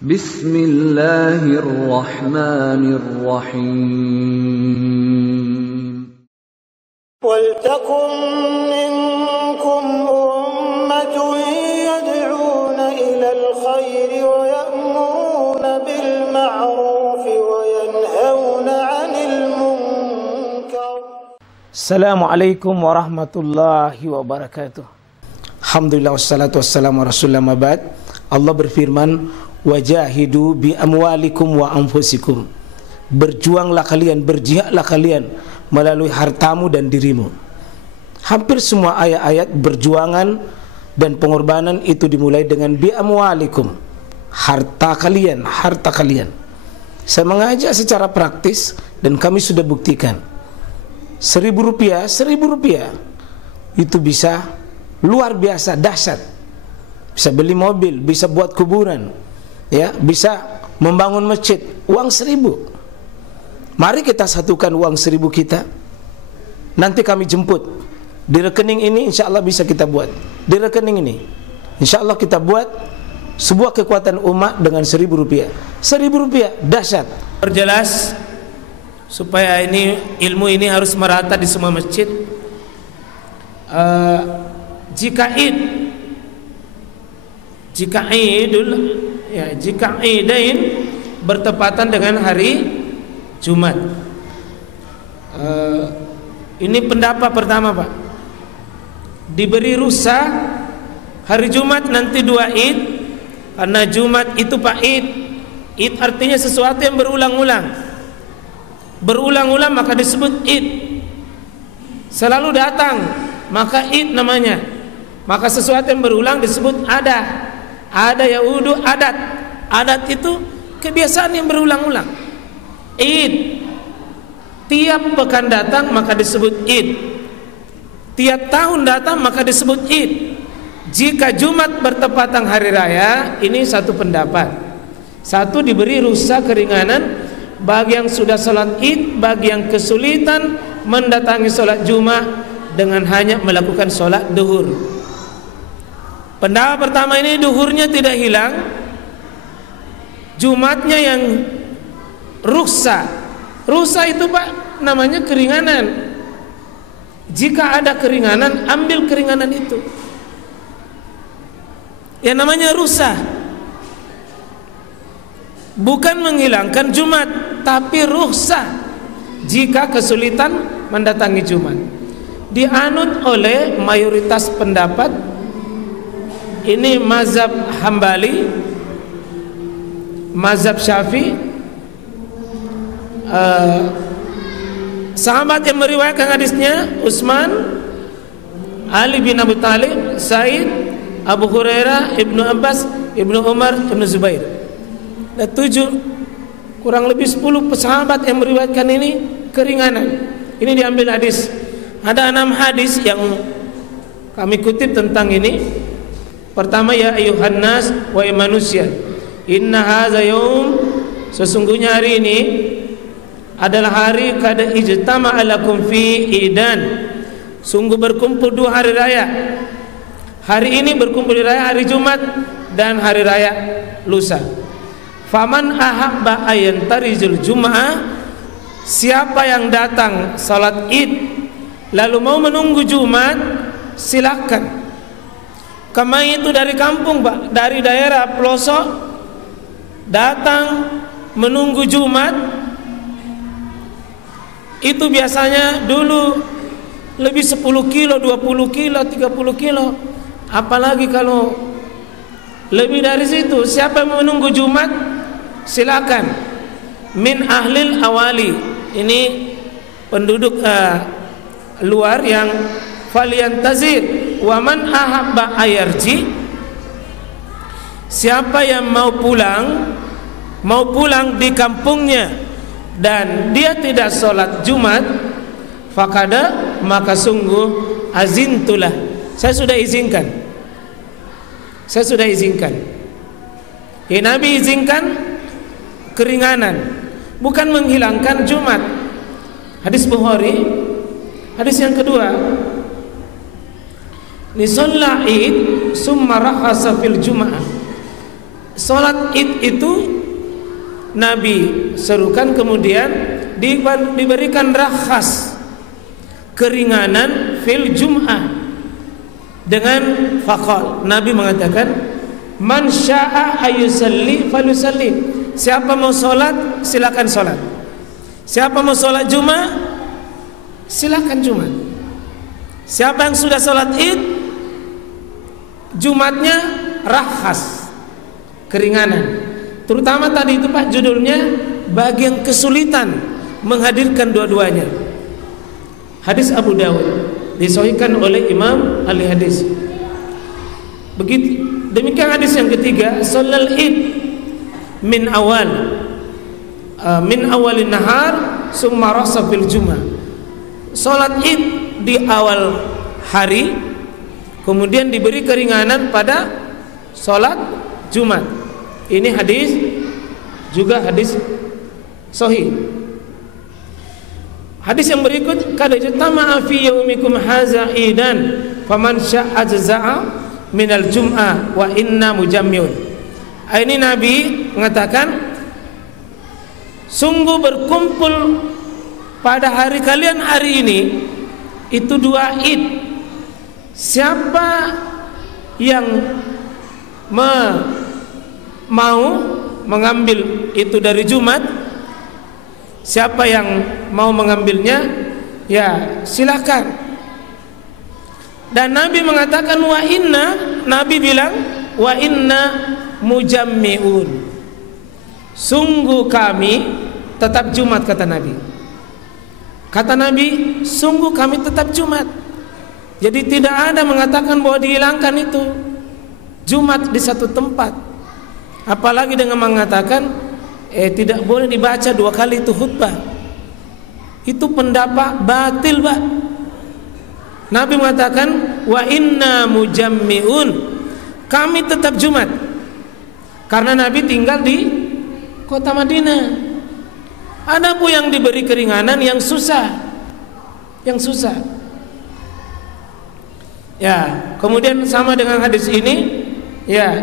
Bismillahirrahmanirrahim. Waltakum minkum ummatun yad'una ilal khairi wa ya'muruna bil ma'ruf wa yanhauna 'anil munkar. Assalamualaikum warahmatullahi wabarakatuh. Alhamdulillah wassalatu wassalamu ala rasulillah mabad. Allah berfirman, wajahidu bi amwalikum wa anfusikum. Berjuanglah kalian, berjihadlah kalian melalui hartamu dan dirimu. Hampir semua ayat-ayat berjuangan dan pengorbanan itu dimulai dengan bi amwalikum, harta kalian, harta kalian. Saya mengajak secara praktis dan kami sudah buktikan. Rp1.000 itu bisa luar biasa dahsyat. Bisa beli mobil, bisa buat kuburan, ya, bisa membangun masjid. Uang 1.000. Mari kita satukan uang 1.000 kita. Nanti kami jemput di rekening ini, insya Allah bisa kita buat. Di rekening ini, insya Allah kita buat sebuah kekuatan umat dengan Rp1.000. Rp1.000 dahsyat. Perjelas supaya ini ilmu ini harus merata di semua masjid. Jika Idain bertepatan dengan hari Jumat, ini pendapat pertama, Pak. Diberi rukhsah hari Jumat nanti 2 Id, karena Jumat itu Pak Id artinya sesuatu yang berulang-ulang maka disebut Id. Selalu datang maka Id namanya. Maka sesuatu yang berulang disebut ada yaudu adat itu kebiasaan yang berulang-ulang. Id tiap pekan datang maka disebut Id, tiap tahun datang maka disebut Id. Jika Jumat bertepatan hari raya, ini satu pendapat. Satu, diberi rukhsah keringanan bagi yang sudah sholat Id, bagi yang kesulitan mendatangi sholat Jumat dengan hanya melakukan sholat duhur. Pendapat pertama ini duhurnya tidak hilang, Jumatnya yang rukhsah. Rukhsah itu Pak namanya keringanan. Jika ada keringanan, ambil keringanan itu. Yang namanya rukhsah. Bukan menghilangkan Jumat, tapi rukhsah jika kesulitan mendatangi Jumat. Dianut oleh mayoritas pendapat. Ini mazhab Hambali, mazhab Syafi'i. Sahabat yang meriwayatkan hadisnya Utsman, Ali bin Abi Thalib, Said, Abu Hurairah, Ibnu Abbas, Ibnu Umar, Ibnu Zubair. Dan 7 kurang lebih 10 sahabat yang meriwayatkan ini keringanan. Ini diambil hadis. Ada 6 hadis yang kami kutip tentang ini. Pertama, ya ayuhan nas, wahai manusia, inna hadza yaum, sesungguhnya hari ini adalah hari kada ijtama'a lakum fi idan, sungguh berkumpul 2 hari raya. Hari ini berkumpul di raya hari Jumat dan hari raya lusa. Faman ahabba ayantarizul jum'ah, siapa yang datang salat Id lalu mau menunggu Jumat, silakan. Kami itu dari kampung Pak, dari daerah pelosok datang menunggu Jumat. Itu biasanya dulu lebih 10 kilo, 20 kilo, 30 kilo. Apalagi kalau lebih dari situ. Siapa yang menunggu Jumat, silakan. Min ahlil awali, ini penduduk luar yang faliyantazir. Wa man ahabba ayarji, siapa yang mau pulang di kampungnya dan dia tidak sholat Jumat, fakada, maka sungguh azintulah, saya sudah izinkan. Nabi izinkan keringanan, bukan menghilangkan Jumat. Hadis Bukhari, hadis yang kedua, Nisalla Id summa rahasa fil Jum'ah. Salat Id itu Nabi serukan, kemudian diberikan rakhas, keringanan fil jum'ah dengan faqal. Nabi mengatakan, man syaa ayusalli falyusalli. Siapa mau salat silakan salat. Siapa mau salat Jumat silakan Jumat. Siapa yang sudah salat Id, Jumatnya rakhas, keringanan. Terutama tadi itu Pak, judulnya bagi yang kesulitan menghadirkan dua-duanya. Hadis Abu Dawud disahihkan oleh Imam Ahli Hadis. Begitu demikian hadis yang ketiga, sholal Id min awalin nahar summa rasa fil jum'ah. Salat Id di awal hari, kemudian diberi keringanan pada salat Jumat. Ini hadis juga hadis sahih. Hadis yang berikut, qad ijtama'a fi yaumikum hadza idan faman syaa jaza'a minal jum'ah wa inna mujammiun. Ini Nabi mengatakan, sungguh berkumpul pada hari kalian hari ini itu dua Id. Siapa yang mau mengambil itu dari Jumat, siapa yang mau mengambilnya, ya silakan. Dan Nabi mengatakan Nabi bilang wa inna mujammi'un. Sungguh kami tetap Jumat, kata Nabi. Kata Nabi, sungguh kami tetap Jumat. Jadi tidak ada mengatakan bahwa dihilangkan itu Jumat di satu tempat. Apalagi dengan mengatakan tidak boleh dibaca dua kali itu khutbah. Itu pendapat batil, Pak. Nabi mengatakan wa inna mujammi'un. Kami tetap Jumat. Karena Nabi tinggal di kota Madinah. Ada pun yang diberi keringanan yang susah. Yang susah. Ya, kemudian sama dengan hadis ini, ya,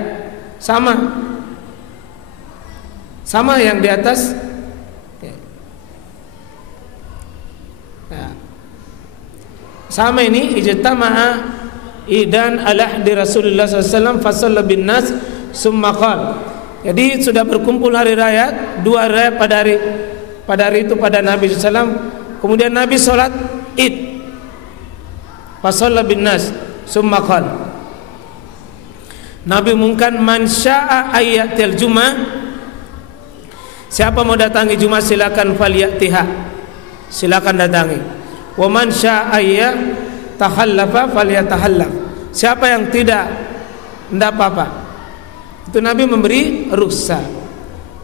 sama yang di atas. Ya. Sama ini ijtama'a idan ala di Rasulullah SAW fasalla bin nas summa qala. Jadi sudah berkumpul hari raya, dua raya pada hari itu pada Nabi SAW. Kemudian Nabi sholat Id, fasalla bin nas summa qala. Nabi mengumumkan man syaa ayatil jum'ah. Siapa mau datangi Jumat silakan falyatiha, silakan datangi. Wa man syaa'a tahallafa falyatahallaf. Siapa yang tidak apa-apa. Itu Nabi memberi rukhsah.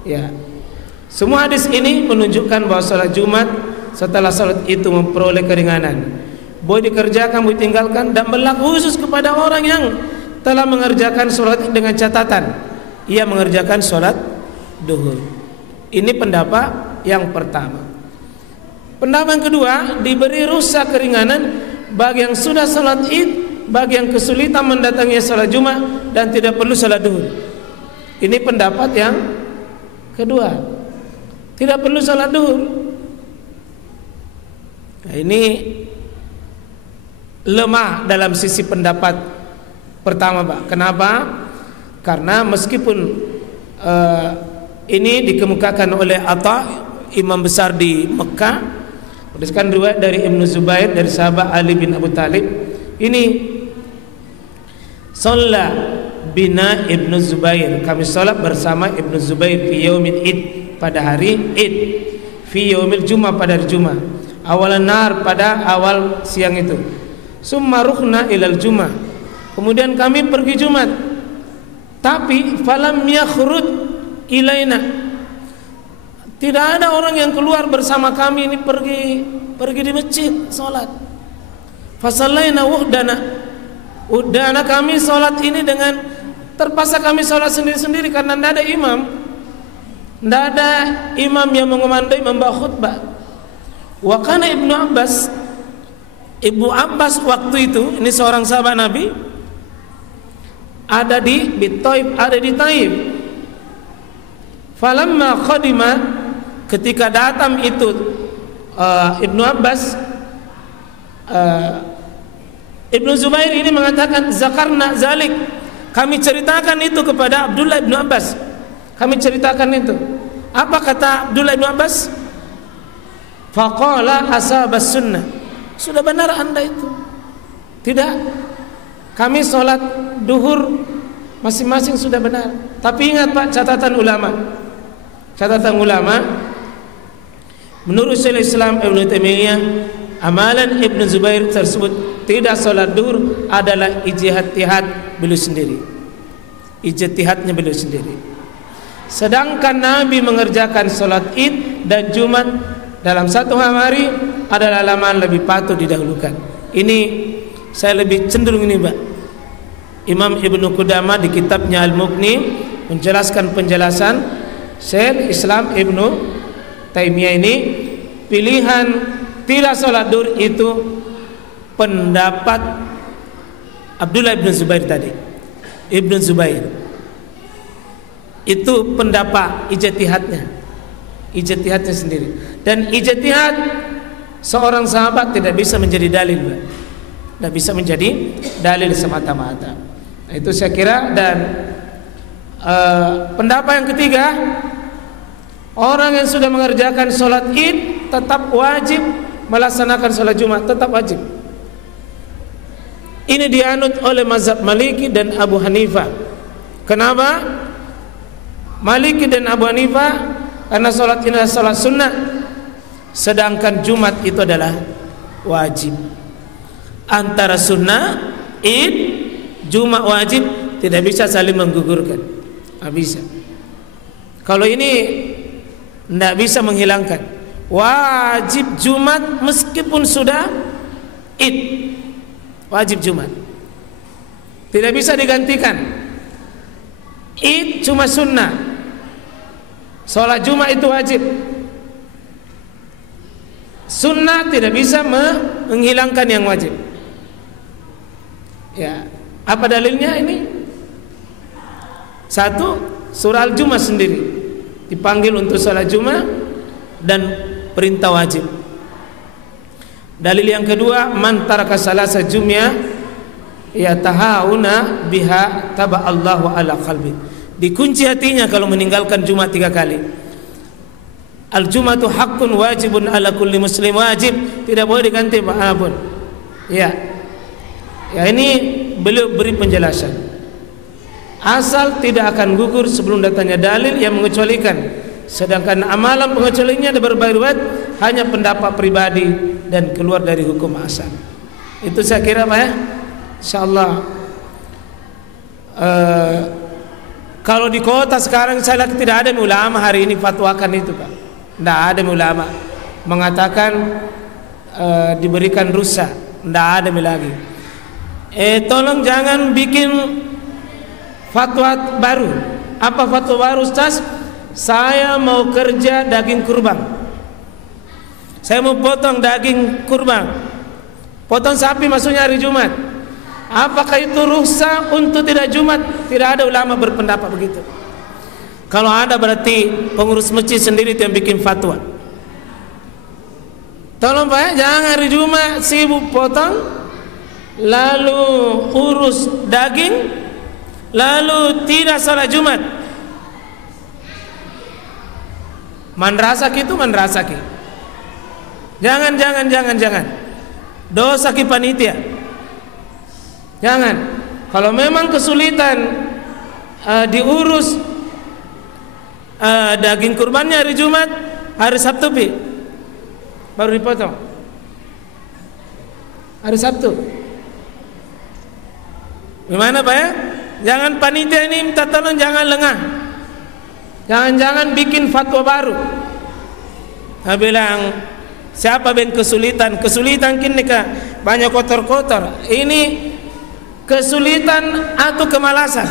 Ya. Semua hadis ini menunjukkan bahwa salat Jumat setelah salat itu memperoleh keringanan. Boleh dikerjakan, boleh tinggalkan, dan berlaku khusus kepada orang yang telah mengerjakan salat dengan catatan ia mengerjakan salat duhur. Ini pendapat yang pertama. Pendapat yang kedua, diberi rukhsah keringanan bagi yang sudah salat Id, bagi yang kesulitan mendatangi salat Jumat dan tidak perlu salat duhur. Ini pendapat yang kedua. Tidak perlu salat duhur. Nah, ini lemah dalam sisi pendapat pertama, Pak. Kenapa? Karena meskipun ini dikemukakan oleh Atha, imam besar di Mekah, berdasarkan riwayat dari Ibnu Zubair dari sahabat Ali bin Abu Talib. Ini shalla bina Ibnu Zubair, kami salat bersama Ibnu Zubair fi yaumil Id, pada hari Id, fi yaumil Jumat, pada hari Jumat, awalan nahar, pada awal siang itu, summa rukhna ilal Jumat, kemudian kami pergi Jumat, tapi falam yakhruj ilaina, tidak ada orang yang keluar bersama kami ini pergi di masjid salat. Fasallaina wuhdana, kami salat ini dengan terpaksa kami salat sendiri-sendiri karena tidak ada imam. Tidak ada imam yang mengomandai membawa khutbah. Wa kana Ibnu Abbas waktu itu, ini seorang sahabat Nabi, ada di Taif, Falamma qadima, ketika datang itu Ibnu Abbas, Ibnu Zubair ini mengatakan, zakarna zalik, kami ceritakan itu kepada Abdullah bin Abbas. Kami ceritakan itu. Apa kata Abdullah bin Abbas? Faqala asabas sunnah. Sudah benar Anda itu. Tidak. Kami sholat duhur masing-masing sudah benar. Tapi ingat Pak, catatan ulama. Catatan ulama, menurut Syaikhul Islam Ibnu Taimiyah, amalan Ibnu Zubair tersebut tidak sholat duhur adalah ijtihad beliau sendiri. Ijtihadnya beliau sendiri. Sedangkan Nabi mengerjakan sholat Id dan Jumat dalam satu hari adalah amalan lebih patut didahulukan. Ini saya lebih cenderung ini, Pak. Imam Ibnu Qudamah di kitabnya Al-Mughni menjelaskan penjelasan Syekh Islam Ibnu Taimiyah ini, pilihan tidak sholat duhur itu pendapat Abdullah bin Zubair tadi. Ibnu Zubair itu pendapat ijtihadnya sendiri. Dan ijtihad seorang sahabat tidak bisa menjadi dalil, Pak. Tidak bisa menjadi dalil semata-mata. Nah, itu saya kira. Dan pendapat yang ketiga, orang yang sudah mengerjakan sholat Id tetap wajib melaksanakan sholat Jumat, tetap wajib. Ini dianut oleh mazhab Maliki dan Abu Hanifah. Kenapa? Maliki dan Abu Hanifah karena sholat ini adalah sholat sunnah, sedangkan Jumat itu adalah wajib. Antara sunnah, Id, Jumat wajib tidak bisa saling menggugurkan. Tidak bisa. Kalau ini tidak bisa menghilangkan. Wajib Jumat meskipun sudah Id. Wajib Jumat. Tidak bisa digantikan. Id cuma sunnah. Sholat Jumat itu wajib. Sunnah tidak bisa menghilangkan yang wajib. Ya, apa dalilnya ini? Satu, surah Al-Jumu'ah sendiri dipanggil untuk sholat Jumat dan perintah wajib. Dalil yang kedua, man taraka salasa jum'ah yatahauna biha taba'allahu ala qalbi. Dikunci hatinya kalau meninggalkan Jumat 3 kali. Al-Jum'atu haqqun wajibun ala kulli muslim, wajib, tidak boleh diganti apapun. Ya. Ya, ini beliau beri penjelasan. Asal tidak akan gugur sebelum datangnya dalil yang mengecualikan. Sedangkan amalan pengecualiannya ada berbagai hanya pendapat pribadi dan keluar dari hukum asal. Itu saya kira, Pak, ya. Insyaallah. Kalau di kota sekarang saya lihat tidak ada ulama hari ini fatwakan itu, Pak. Tidak ada ulama mengatakan diberikan rusa. Tidak ada lagi. Tolong jangan bikin fatwa baru. Apa fatwa baru, Ustaz? Saya mau kerja daging kurban. Saya mau potong daging kurban. Potong sapi maksudnya hari Jumat. Apakah itu rukhsah untuk tidak Jumat? Tidak ada ulama berpendapat begitu. Kalau ada berarti pengurus masjid sendiri yang bikin fatwa. Tolong, Pak, jangan hari Jumat sibuk potong, lalu urus daging, lalu tidak salat Jumat. Mandrasaki itu mandrasaki. Jangan. Dosa ki panitia. Jangan. Kalau memang kesulitan diurus daging kurbannya hari Jumat, hari Sabtu baru dipotong. Hari Sabtu. Gimana, Pak, ya? Jangan panitia ini minta tolong, jangan lengah. Jangan bikin fatwa baru. Nah, bilang siapa yang kesulitan kini banyak kotor-kotor. Ini kesulitan atau kemalasan?